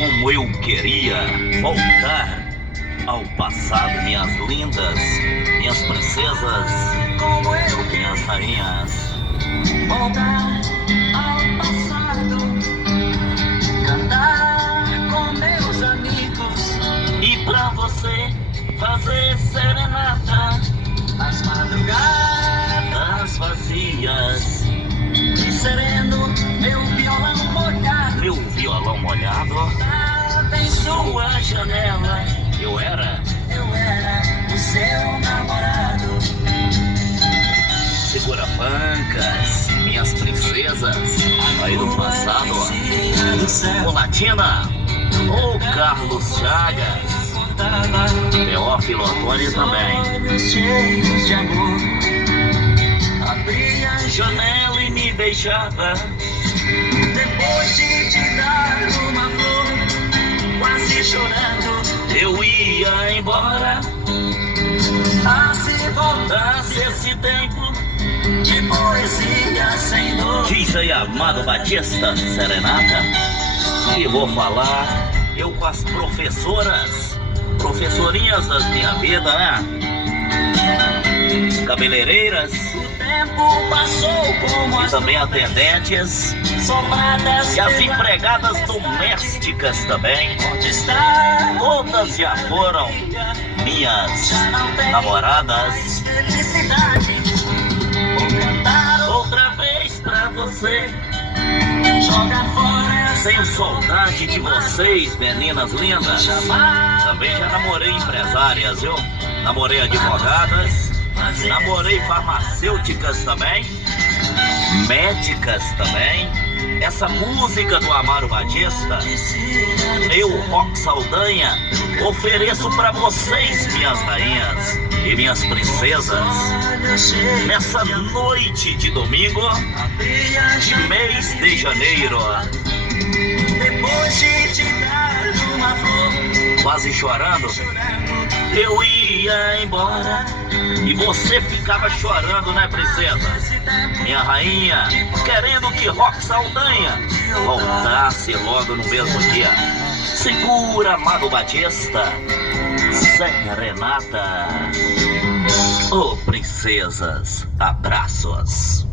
Como eu queria voltar ao passado, minhas lindas, minhas princesas, minhas rainhas. Voltar ao passado, cantar com meus amigos E pra você fazer serenata nas madrugadas vazias. e sereno, meu violão molhado estava em sua janela. Eu era eu era o seu namorado. segura pancas, minhas princesas. Aí do passado, Do céu, ô Latina, ô Carlos Chagas, Teófilo Otoni também. olhos cheios de amor, abria a Janela e me beijava. depois de te dar uma flor, quase chorando, Eu ia embora, a se voltar dasse esse tempo. de poesia sem dor. Diz aí, Amado Batista, serenata. E vou falar, eu com as professorinhas da minha vida, né? Cabeleireiras O tempo passou como e as também atendentes. somadas E as pela empregadas domésticas também. onde está. Todas já foram minhas Já não tem namoradas. mais felicidade. Vou cantar Outra vez pra você. joga fora Tenho saudade de vocês, meninas lindas. chamar. Também já namorei empresárias, viu? Namorei advogadas. Namorei farmacêuticas também. Médicas também. Essa música do Amaro Batista, eu, Rock Saldanha, ofereço pra vocês, minhas rainhas e minhas princesas, nessa noite de domingo, mês de janeiro, Depois de te dar uma flor, quase chorando. Eu ia embora e você ficava chorando, né, princesa? Minha rainha, querendo que Rock Saldanha voltasse logo no mesmo dia. Segura, Amado Batista, serenata. Oh, princesas, abraços.